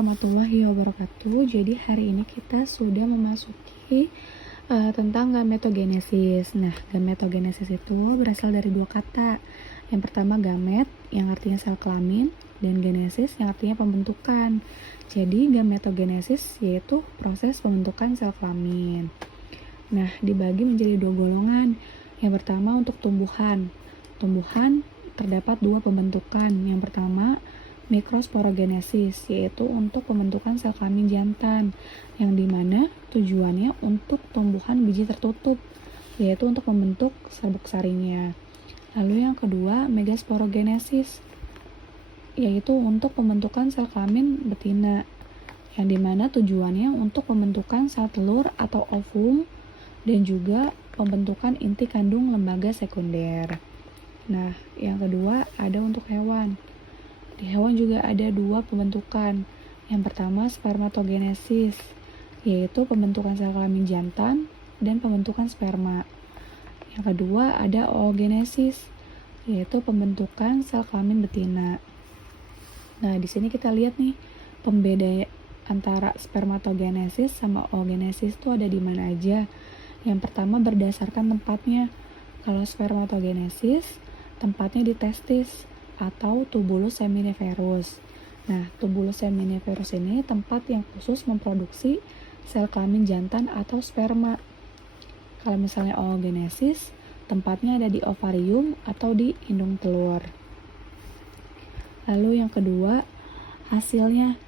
Warahmatullahi wabarakatuh. Jadi hari ini kita sudah memasuki tentang gametogenesis. Nah, gametogenesis itu berasal dari dua kata. Yang pertama gamet, yang artinya sel kelamin, dan genesis yang artinya pembentukan. Jadi gametogenesis yaitu proses pembentukan sel kelamin. Nah, dibagi menjadi dua golongan. Yang pertama untuk tumbuhan. Tumbuhan terdapat dua pembentukan. Yang pertama mikrosporogenesis, yaitu untuk pembentukan sel kelamin jantan, yang dimana tujuannya untuk tumbuhan biji tertutup, yaitu untuk membentuk serbuk sarinya. Lalu yang kedua, megasporogenesis, yaitu untuk pembentukan sel kelamin betina, yang dimana tujuannya untuk pembentukan sel telur atau ovum, dan juga pembentukan inti kandung lembaga sekunder. Nah, yang kedua ada untuk hewan. Di hewan juga ada dua pembentukan. Yang pertama spermatogenesis, yaitu pembentukan sel kelamin jantan dan pembentukan sperma. Yang kedua ada oogenesis, yaitu pembentukan sel kelamin betina. Nah, di sini kita lihat nih pembeda antara spermatogenesis sama oogenesis itu ada di mana aja. Yang pertama berdasarkan tempatnya. Kalau spermatogenesis tempatnya di testis atau tubulus seminiferus. Nah, tubulus seminiferus ini tempat yang khusus memproduksi sel kelamin jantan atau sperma. Kalau misalnya oogenesis, tempatnya ada di ovarium atau di indung telur. Lalu yang kedua, hasilnya.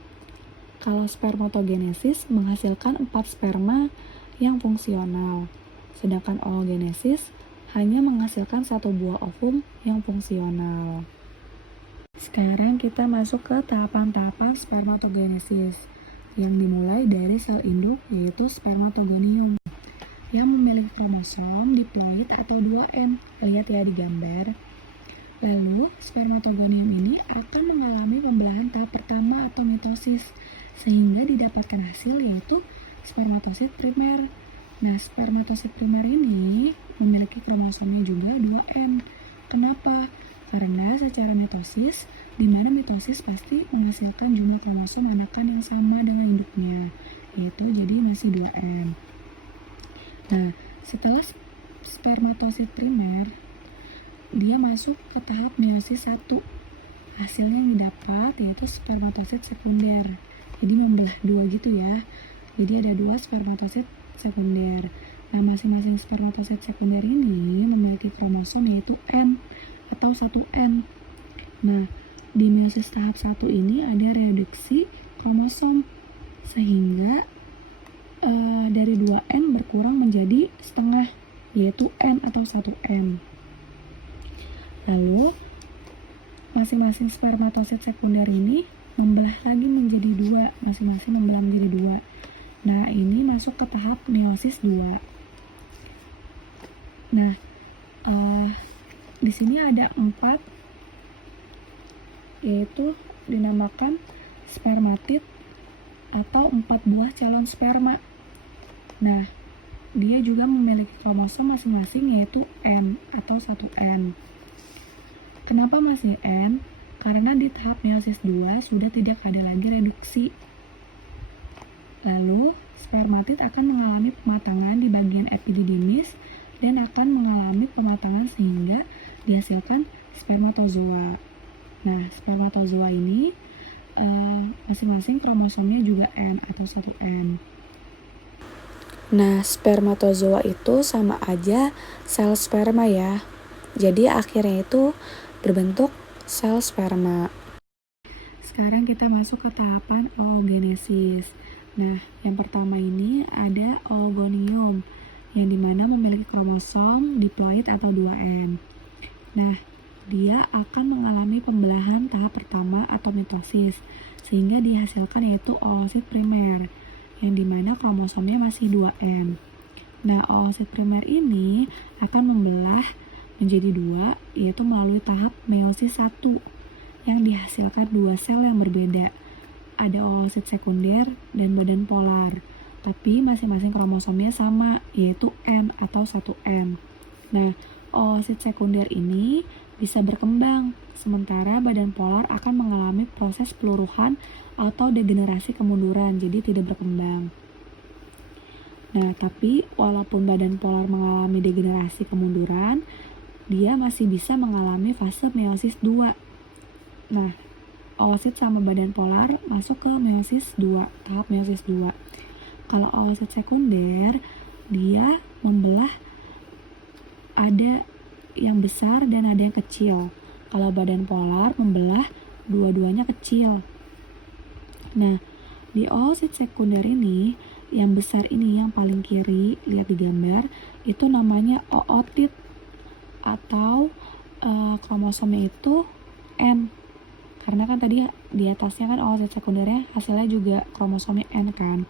Kalau spermatogenesis menghasilkan 4 sperma yang fungsional, sedangkan oogenesis hanya menghasilkan 1 buah ovum yang fungsional. Sekarang kita masuk ke tahapan-tahapan spermatogenesis yang dimulai dari sel induk, yaitu spermatogonium yang memiliki kromosom diploid atau 2N. Lihat ya di gambar. Lalu spermatogonium ini akan mengalami pembelahan tahap pertama atau mitosis sehingga didapatkan hasil yaitu spermatosit primer. Nah, spermatosit primer ini memiliki kromosomnya juga 2N. Kenapa? Karena secara mitosis, di mana mitosis pasti menghasilkan jumlah kromosom anakan yang sama dengan induknya, yaitu jadi masih 2N. Nah, setelah spermatosit primer, dia masuk ke tahap meiosis 1. Hasilnya yang didapat yaitu spermatosit sekunder. Jadi membelah dua gitu ya. Jadi ada 2 spermatosit sekunder. Nah, masing-masing spermatosit sekunder ini memiliki kromosom yaitu N atau 1N. Nah, di meiosis tahap 1 ini ada reduksi kromosom sehingga dari 2N berkurang menjadi setengah yaitu N atau 1N. Lalu masing-masing spermatosit sekunder ini membelah lagi menjadi 2, masing-masing membelah menjadi 2. Nah, ini masuk ke tahap meiosis 2. Nah, di sini ada 4, yaitu dinamakan spermatid atau 4 buah calon sperma. Nah, dia juga memiliki kromosom masing-masing yaitu N atau 1N. Kenapa masih N? Karena di tahap meiosis 2 sudah tidak ada lagi reduksi. Lalu, spermatid akan mengalami pematangan di bagian epididymis dan akan mengalami pematangan sehingga dihasilkan spermatozoa. Nah, spermatozoa ini masing-masing kromosomnya juga N atau 1N. Nah, spermatozoa itu sama aja sel sperma ya. Jadi akhirnya itu berbentuk sel sperma. Sekarang kita masuk ke tahapan oogenesis. Nah, yang pertama ini ada oogonium yang dimana memiliki kromosom diploid atau 2N. Nah, dia akan mengalami pembelahan tahap pertama atau mitosis sehingga dihasilkan yaitu oosit primer yang dimana kromosomnya masih 2N. Nah, oosit primer ini akan membelah menjadi 2 yaitu melalui tahap meiosis 1 yang dihasilkan 2 sel yang berbeda. Ada oosit sekunder dan badan polar, tapi masing-masing kromosomnya sama yaitu N atau 1N. Nah, oosit sekunder ini bisa berkembang, sementara badan polar akan mengalami proses peluruhan atau degenerasi kemunduran, jadi tidak berkembang. Nah, tapi walaupun badan polar mengalami degenerasi kemunduran, dia masih bisa mengalami fase meiosis 2. Nah, oosit sama badan polar masuk ke meiosis 2, tahap meiosis 2. Kalau oosit sekunder, dia membelah, ada yang besar dan ada yang kecil. Kalau badan polar membelah, dua-duanya kecil. Nah, di oosit sekunder ini, yang besar ini yang paling kiri, lihat di gambar, itu namanya ootit, atau kromosomnya itu N. Karena kan tadi di atasnya kan oosit sekundernya hasilnya juga kromosomnya N kan.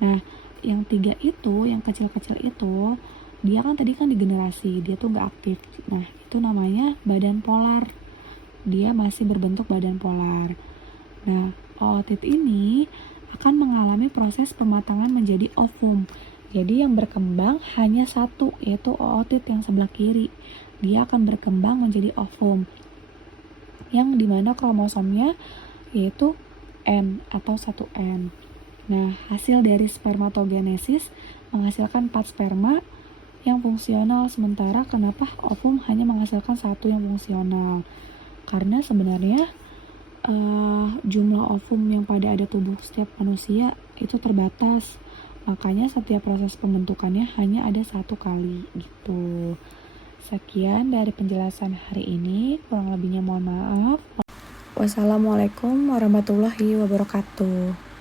Nah, yang 3 itu, yang kecil-kecil itu, dia kan tadi kan degenerasi, dia tuh nggak aktif. Nah, itu namanya badan polar. Dia masih berbentuk badan polar. Nah, ootit ini akan mengalami proses pematangan menjadi ovum. Jadi yang berkembang hanya satu, yaitu ootit yang sebelah kiri. Dia akan berkembang menjadi ovum, yang dimana kromosomnya yaitu N atau 1N. Nah, hasil dari spermatogenesis menghasilkan 4 sperma yang fungsional, sementara kenapa ovum hanya menghasilkan 1 yang fungsional? Karena sebenarnya jumlah ovum yang pada ada tubuh setiap manusia itu terbatas, makanya setiap proses pembentukannya hanya ada 1 kali gitu. Sekian dari penjelasan hari ini, kurang lebihnya mohon maaf. Wassalamualaikum warahmatullahi wabarakatuh.